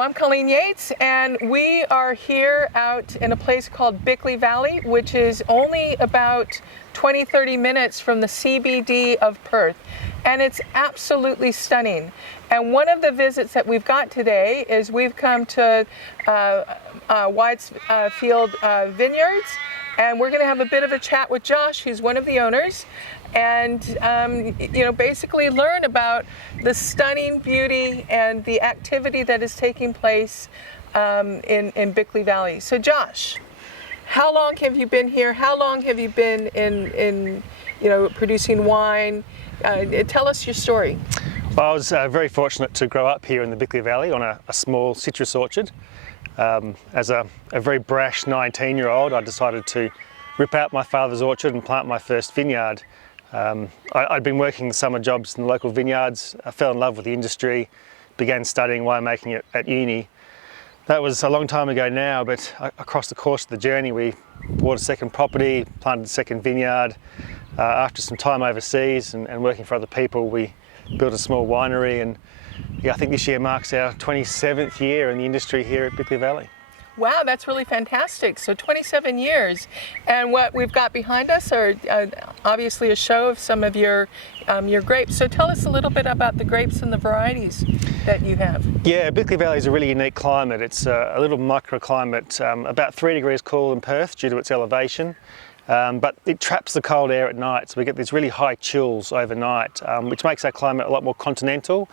I'm Colleen Yates, and we are here out in a place called Bickley Valley, which is only about 20-30 minutes from the CBD of Perth, and it's absolutely stunning. And one of the visits that we've got today is we've come to Myattsfield Vineyards, and we're going to have a bit of a chat with Josh, who's one of the owners, and basically learn about the stunning beauty and the activity that is taking place in Bickley Valley. So Josh, how long have you been here? How long have you been in producing wine? Tell us your story. Well, I was very fortunate to grow up here in the Bickley Valley on a small citrus orchard. As a very brash 19-year-old, I decided to rip out my father's orchard and plant my first vineyard. I'd been working summer jobs in the local vineyards. I fell in love with the industry, began studying winemaking at uni. That was a long time ago now, but across the course of the journey we bought a second property, planted a second vineyard. After some time overseas and working for other people, we built a small winery, and I think this year marks our 27th year in the industry here at Bickley Valley. Wow, that's really fantastic. So 27 years. And what we've got behind us are obviously a show of some of your grapes. So tell us a little bit about the grapes and the varieties that you have. Yeah, Bickley Valley is a really unique climate. It's a little microclimate, about 3 degrees cooler than Perth due to its elevation. But it traps the cold air at night, so we get these really high chills overnight, which makes our climate a lot more continental.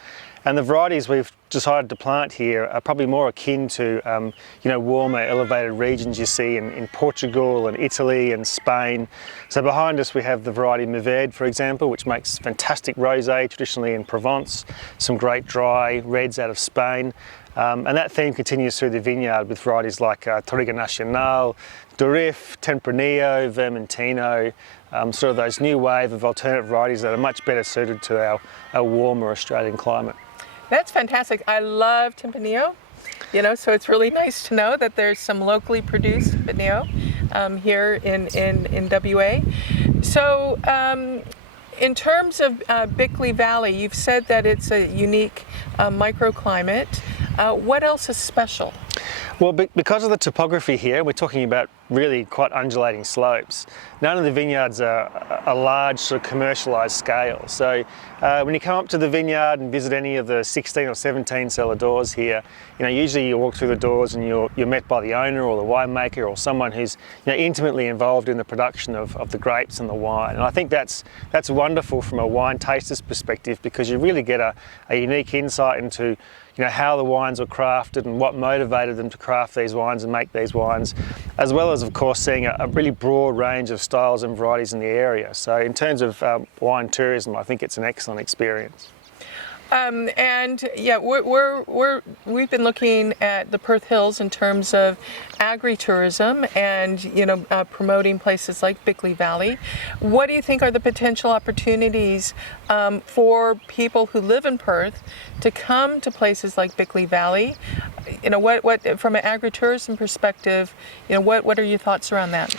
And the varieties we've decided to plant here are probably more akin to warmer, elevated regions you see in Portugal and Italy and Spain. So behind us we have the variety Myattsfield, for example, which makes fantastic rosé, traditionally in Provence, some great dry reds out of Spain. And that theme continues through the vineyard with varieties like Touriga Nacional, Durif, Tempranillo, Vermentino, sort of those new wave of alternate varieties that are much better suited to our warmer Australian climate. That's fantastic. I love Tempranillo, so it's really nice to know that there's some locally produced Tempranillo here in WA. So in terms of Bickley Valley, you've said that it's a unique microclimate. What else is special? Well, because of the topography here, we're talking about really quite undulating slopes. None of the vineyards are a large sort of commercialised scale. So when you come up to the vineyard and visit any of the 16 or 17 cellar doors here, usually you walk through the doors and you're met by the owner or the winemaker or someone who's intimately involved in the production of the grapes and the wine. And I think that's wonderful from a wine taster's perspective, because you really get a unique insight into how the wines were crafted and what motivated them to craft these wines and make these wines, as well as, of course, seeing a really broad range of styles and varieties in the area. So in terms of wine tourism, I think it's an excellent experience. And yeah, we've been looking at the Perth Hills in terms of agritourism and promoting places like Bickley Valley. What do you think are the potential opportunities for people who live in Perth to come to places like Bickley Valley? What from an agritourism perspective, what are your thoughts around that?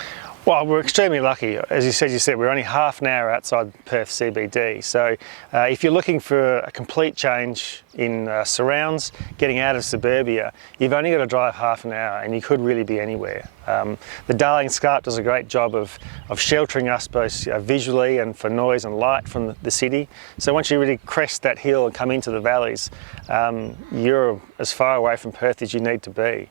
Well, we're extremely lucky. As you said, we're only half an hour outside Perth CBD. So if you're looking for a complete change in surrounds, getting out of suburbia, you've only got to drive half an hour and you could really be anywhere. The Darling Scarp does a great job of sheltering us both visually and for noise and light from the city. So once you really crest that hill and come into the valleys, you're as far away from Perth as you need to be.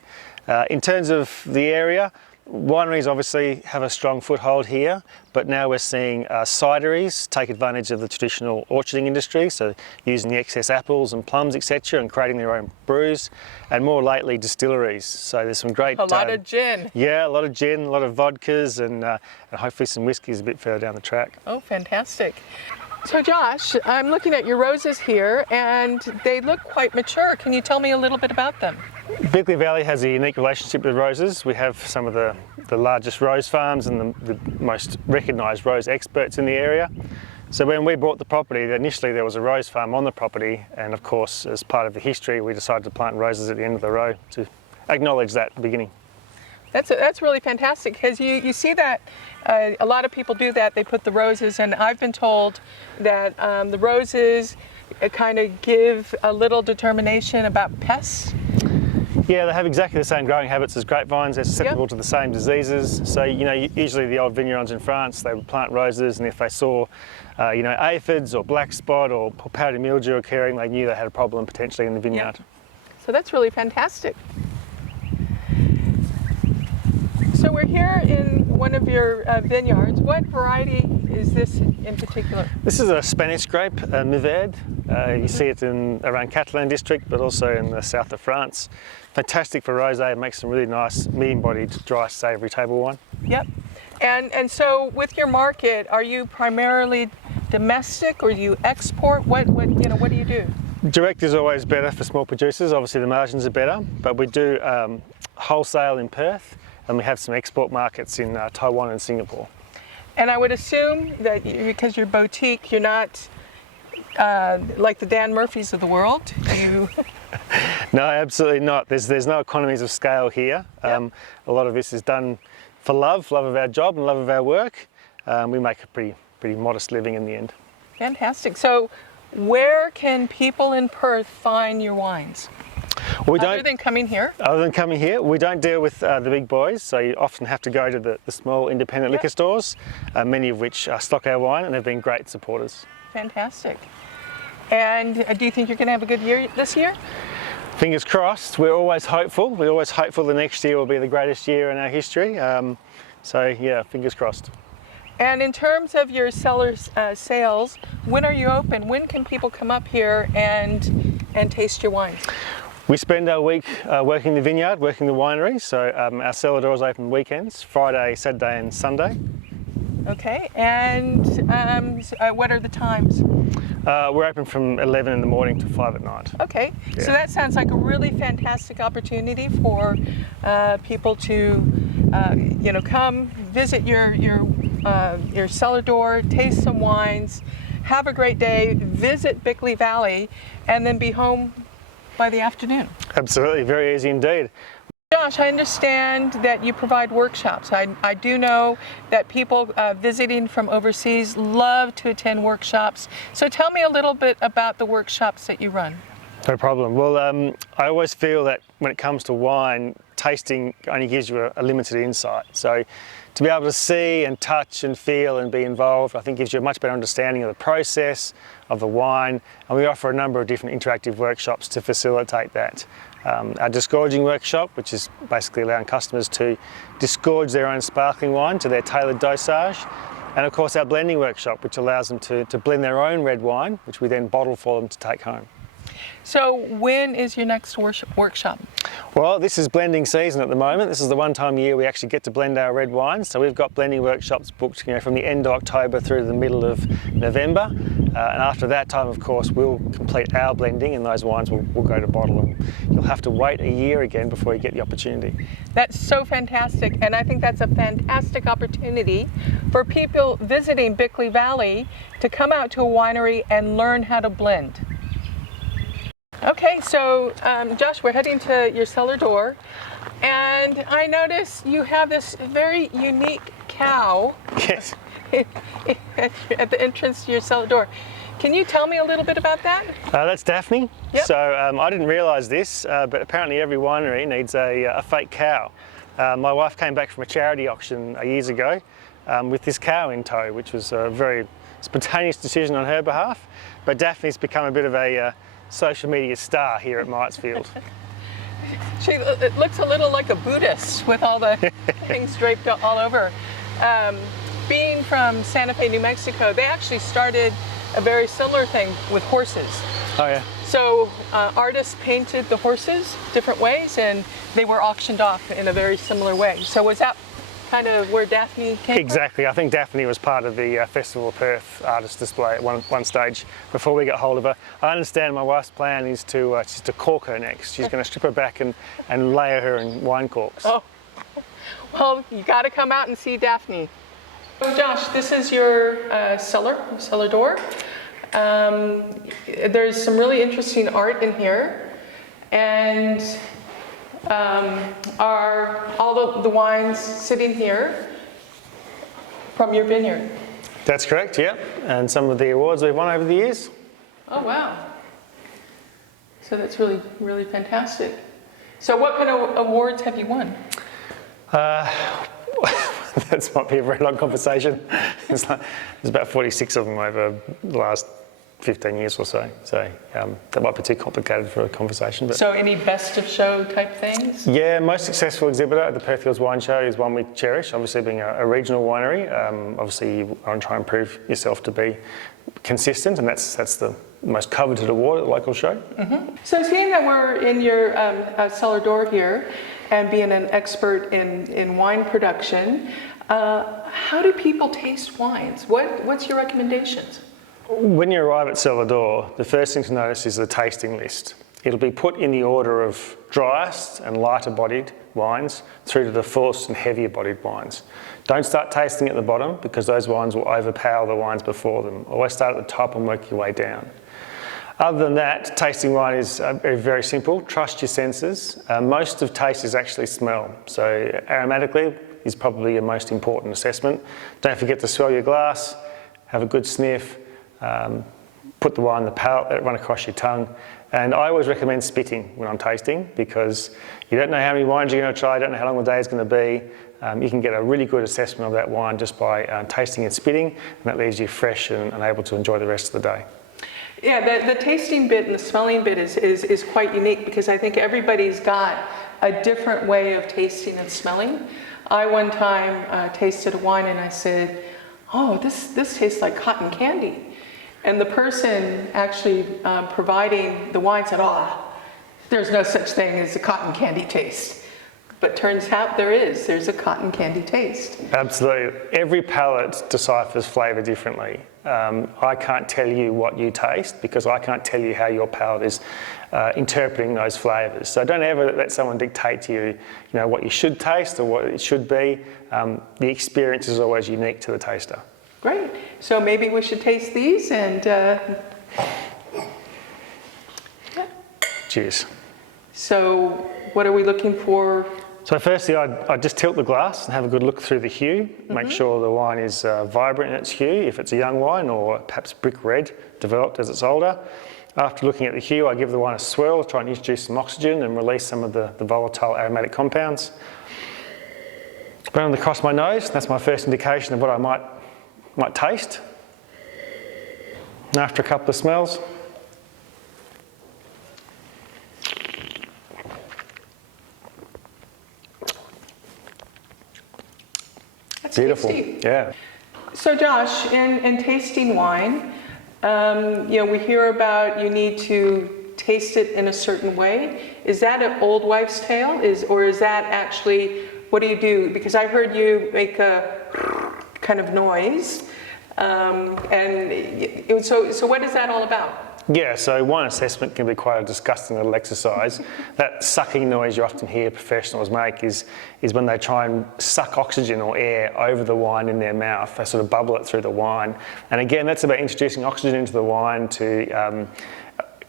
In terms of the area, wineries obviously have a strong foothold here, but now we're seeing cideries take advantage of the traditional orcharding industry, so using the excess apples and plums, etc., and creating their own brews, and more lately distilleries. So there's some great... A lot of gin. Yeah, a lot of gin, a lot of vodkas, and hopefully some whiskies a bit further down the track. Oh, fantastic. So Josh, I'm looking at your roses here and they look quite mature. Can you tell me a little bit about them? Bickley Valley has a unique relationship with roses. We have some of the largest rose farms and the most recognised rose experts in the area. So when we bought the property, initially there was a rose farm on the property, and of course as part of the history we decided to plant roses at the end of the row to acknowledge that beginning. That's really fantastic, because you see that a lot of people do that. They put the roses, and I've been told that the roses kind of give a little determination about pests. Yeah, they have exactly the same growing habits as grapevines. They're susceptible to the same diseases. So, you know, usually the old vineyards in France, they would plant roses, and if they saw, you know, aphids or black spot or powdery mildew occurring, they knew they had a problem potentially in the vineyard. Yep. So that's really fantastic. So we're here in one of your vineyards. What variety is this in particular? This is a Spanish grape, Myattsfield. You see it around Catalan district, but also in the south of France. Fantastic for rosé. It makes some really nice, medium-bodied, dry, savoury table wine. Yep. And so with your market, are you primarily domestic or do you export? What do you do? Direct is always better for small producers. Obviously, the margins are better, but we do wholesale in Perth, and we have some export markets in Taiwan and Singapore. And I would assume that because you're boutique, you're not like the Dan Murphys of the world. No, absolutely not. There's no economies of scale here. Yep. A lot of this is done for love of our job and love of our work. We make a pretty modest living in the end. Fantastic. So where can people in Perth find your wines? Other than coming here? Other than coming here, we don't deal with the big boys, so you often have to go to the small independent liquor stores, many of which stock our wine, and they've been great supporters. Fantastic. And do you think you're going to have a good year this year? Fingers crossed. We're always hopeful. We're always hopeful the next year will be the greatest year in our history. So yeah, fingers crossed. And in terms of your cellar sales, when are you open? When can people come up here and taste your wines? We spend our week working the vineyard, working the winery. So our cellar doors open weekends, Friday, Saturday and Sunday. Okay, and what are the times? We're open from 11 in the morning to 5 at night. Okay, Yeah. So that sounds like a really fantastic opportunity for people to, come visit your cellar door, taste some wines, have a great day, visit Bickley Valley, and then be home by the afternoon. Absolutely, very easy indeed. Josh, I understand that you provide workshops. I do know that people visiting from overseas love to attend workshops. So tell me a little bit about the workshops that you run. No problem. Well, I always feel that when it comes to wine, tasting only gives you a limited insight. So to be able to see and touch and feel and be involved, I think gives you a much better understanding of the process, of the wine, and we offer a number of different interactive workshops to facilitate that. Our disgorging workshop, which is basically allowing customers to disgorge their own sparkling wine to their tailored dosage, and of course our blending workshop, which allows them to blend their own red wine, which we then bottle for them to take home. So when is your next workshop? Well, this is blending season at the moment. This is the one time a year we actually get to blend our red wines. So we've got blending workshops booked, from the end of October through to the middle of November. And after that time, of course, we'll complete our blending and those wines will go to bottle. And you'll have to wait a year again before you get the opportunity. That's so fantastic. And I think that's a fantastic opportunity for people visiting Bickley Valley to come out to a winery and learn how to blend. Okay, so Josh, we're heading to your cellar door, and I notice you have this very unique cow Yes. at the entrance to your cellar door. Can you tell me a little bit about that? That's Daphne. Yep. So I didn't realise this, but apparently every winery needs a fake cow. My wife came back from a charity auction years ago with this cow in tow, which was a very spontaneous decision on her behalf. But Daphne's become a bit of a social media star here at Myattsfield. It looks a little like a Buddhist with all the things draped all over. Being from Santa Fe, New Mexico, they actually started a very similar thing with horses. Oh yeah. So artists painted the horses different ways and they were auctioned off in a very similar way. So was that kind of where Daphne came Exactly. I think Daphne was part of the Festival of Perth artist display at one stage before we got hold of her. I understand my wife's plan is to cork her next. She's going to strip her back and layer her in wine corks. Oh, well, you got to come out and see Daphne. So Josh, this is your cellar door. There's some really interesting art in here, and are all the wines sitting here from your vineyard? That's correct, yeah. And some of the awards we've won over the years. Oh wow. So that's really, really fantastic. So what kind of awards have you won? That might be a very long conversation. There's about 46 of them over the last 15 years or so. So that might be too complicated for a conversation. But So any best of show type things? yeah, most successful exhibitor at the Perth Hills Wine Show is one we cherish, obviously being a regional winery. Obviously you want to try and prove yourself to be consistent, and that's the most coveted award at the local show. Mm-hmm. So seeing that we're in your cellar door here and being an expert in wine production, how do people taste wines? What's your recommendations? When you arrive at cellar door, the first thing to notice is the tasting list. It'll be put in the order of driest and lighter bodied wines through to the fullest and heavier bodied wines. Don't start tasting at the bottom because those wines will overpower the wines before them. Always start at the top and work your way down. Other than that, tasting wine is very simple. Trust your senses. Most of taste is actually smell. So aromatically is probably your most important assessment. Don't forget to swell your glass, have a good sniff, put the wine in the palate, let it run across your tongue. And I always recommend spitting when I'm tasting because you don't know how many wines you're going to try, you don't know how long the day is going to be. You can get a really good assessment of that wine just by tasting and spitting, and that leaves you fresh and able to enjoy the rest of the day. Yeah, the tasting bit and the smelling bit is quite unique because I think everybody's got a different way of tasting and smelling. I one time tasted a wine and I said, oh, this tastes like cotton candy. And the person actually providing the wine said, oh, there's no such thing as a cotton candy taste. But turns out there's a cotton candy taste. Absolutely. Every palate deciphers flavour differently. I can't tell you what you taste because I can't tell you how your palate is interpreting those flavours. So don't ever let someone dictate to you, what you should taste or what it should be. The experience is always unique to the taster. Great. So maybe we should taste these and... Cheers. So what are we looking for? So firstly, I'd just tilt the glass and have a good look through the hue. Make sure the wine is vibrant in its hue, if it's a young wine, or perhaps brick red, developed as it's older. After looking at the hue, I give the wine a swirl, try and introduce some oxygen and release some of the volatile aromatic compounds. Run them across my nose, that's my first indication of what I might taste. And after a couple of smells, That's beautiful. Tasty. Yeah. So Josh, in tasting wine, we hear about you need to taste it in a certain way. Is that an old wives' tale? Or is that actually, what do you do? Because I heard you make a kind of noise. So what is that all about? Yeah, so wine assessment can be quite a disgusting little exercise. That sucking noise you often hear professionals make is when they try and suck oxygen or air over the wine in their mouth. They sort of bubble it through the wine. And again, that's about introducing oxygen into the wine to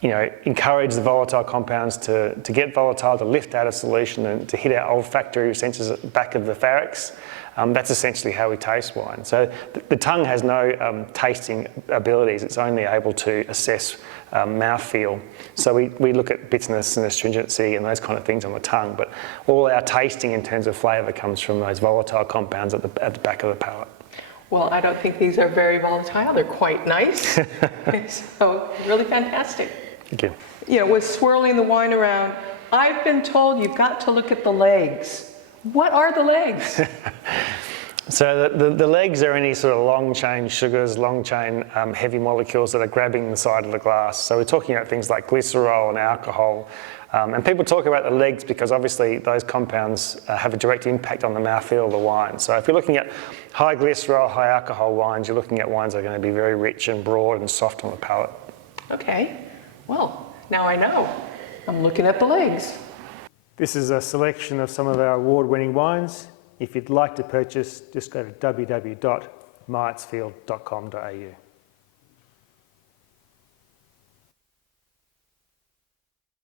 encourage the volatile compounds to get volatile, to lift out of solution and to hit our olfactory senses at the back of the pharynx. That's essentially how we taste wine. So the tongue has no tasting abilities. It's only able to assess mouthfeel. So we look at bitterness and astringency and those kind of things on the tongue, but all our tasting in terms of flavour comes from those volatile compounds at the back of the palate. Well, I don't think these are very volatile. They're quite nice. So really fantastic. Thank you. With swirling the wine around, I've been told you've got to look at the legs. What are the legs? So the legs are any sort of long chain sugars, long chain heavy molecules that are grabbing the side of the glass. So we're talking about things like glycerol and alcohol. And people talk about the legs because obviously those compounds have a direct impact on the mouthfeel of the wine. So if you're looking at high glycerol, high alcohol wines, you're looking at wines that are going to be very rich and broad and soft on the palate. Okay, well, now I know. I'm looking at the legs. This is a selection of some of our award-winning wines. If you'd like to purchase, just go to www.myattsfield.com.au.